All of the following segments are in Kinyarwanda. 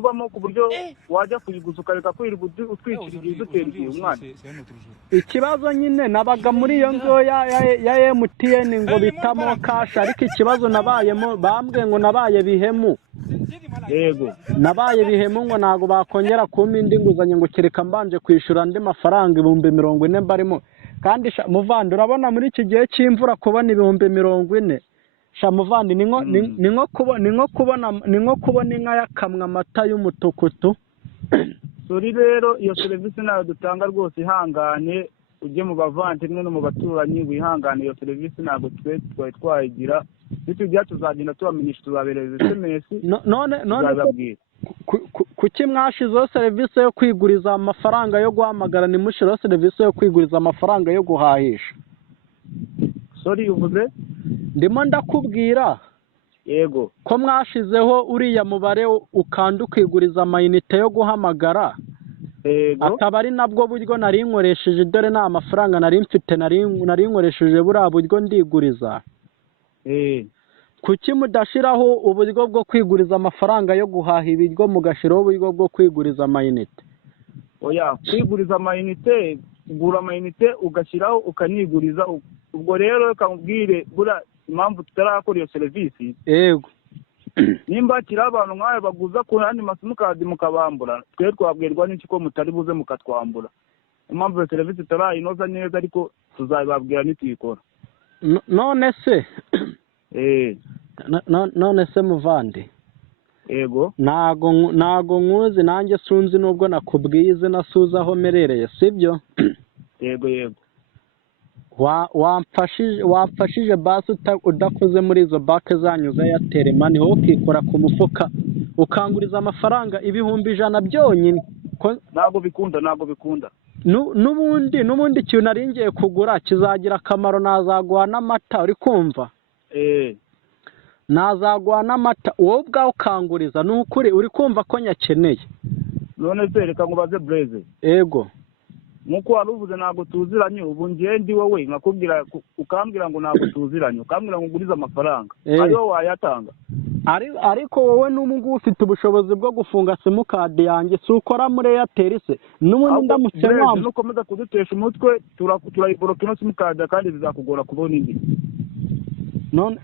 bamo ku buryo wajya kuyiguza ukareka kwirirwa utwikiriye utereye umwana. Ikibazo nyine nabaga muri iyo nzu ya MTN ngo bitamo cash, ariko ikibazo nabayemo bambwe ngo nabaye bihemu. Yego Nabaye bihemu ngo ntago bakongera kumpa indi nguzanyo ngo kereka mbanje kwishura andi mafaranga 40,000 mbarimo. Kandi muvandi urabona muri iki gihe cy'imvura kubona 40,000 muvandi ni nko kubona inka yakamwa amata y'umutukutu. Sori rero iyo serivisi nayo dutanga rwose ihangane, ujye mu bavandimwe no mu baturanyi wihangane, iyo serivisi ntabwo twari twayigira, bityo tuzagenda tubamenyesha, tuzabereza SMS none kuki mwashizeho serivisi yo kwiguriza amafaranga yo guhamagara nimushireho serivisi yo kwiguriza amafaranga yo guhahisha? Sori uvuze? Ndimo ndakubwira yego ko mwashizeho uriya mubare ukanda ukiguriza amayinite yo guhamagara. Akaba ari nabwo buryo nari nkoresheje, dore nta mafaranga nari mfite, nari nkoresheje buriya buryo ndiguriza. Kuki mudashiraho uburyo bwo kwiguriza amafaranga yo guhaha ibiryo mugashiraho uburyo bwo kwiguriza amayinite? Oya, kwiguriza amayinite, ugura amayinite ugashyiraho ukaniguriza. Ubwo rero kamubwire bura impamvu tutarakora iyo serivisi. Yego nimba kira abantu nkawe baguza ku yandi masimukadi mukabambura, twe twabwirwa n'iki ko mutari buze mukatwambura. Impamvu iyo serivisi tutarayinoza neza, ariko tuzababwira nituyikora. None se none se muvandi, yego nago nkuzi nanjye sunzi nubwo nakubwiye izina suza aho merereye, sibyo? Yego wamfashije basi udakoze muri izo banki zanyu za Airtel Money, ho ukikora ku mufuka ukanguriza amafaranga 100 byonyine. Ntabwo bikunda n'ubundi ikintu nari ngiye kugura kizagira akamaro, nazaguha n'amata, uri kumva? Nazaguha n'amata wowe ubwawe ukanguriza, ni ukuri uri kumva ko nyakeneye. None se reka ngubaze Blaise. Yego nkuko waruvuze ntabwo tuziranye, ubu ngiye ndi wowe nkakubwira ukambwira ngo ntabwo tuziranye, ukambwira ngo ngurize amafaranga, ayo wayatanga? Ariko wowe n'umungu ufite ubushobozi bwo gufunga simukadi yanjye, si ukora muri Airtel se? N'ubundi ndamutse mwamwe nukomeza kudutesha umutwe turayiboroka ino simukadi kandi bizakugora kubona indi.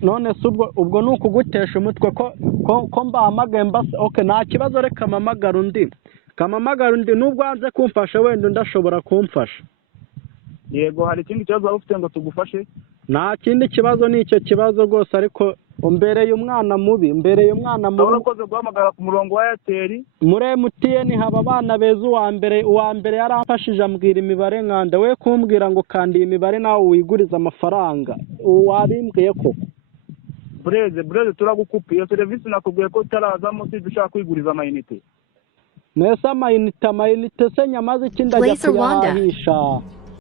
None se ubwo nukugutesha umutwe ko mbahamagaye mbase okay, nta kibazo, reka mpamagara undi. Kamamagara undi, nubwo hanze kumfasha wenda ndashobora kumfasha. Yego, hari ikindi kibazo waba ufite ngo tugufashe? Nta kindi kibazo, nicyo kibazo rwose, ariko umbereye umwana mubi. Urakoze guhamagara ku murongo wa Airtel. Muri MTN haba abana beza. Uwa mbere yaramfashije ambwira imibare nkanda, we kumbwira ngo kandi imibare nawe wiguriza amafaranga, wabimbwiye koko? Blaise turagukupa iyo serivisi, nakubwiye ko utarazamo si dushaka kwiguriza amayinite. Nesa amayinite se nyamaze ikindi ajya kuyahisha.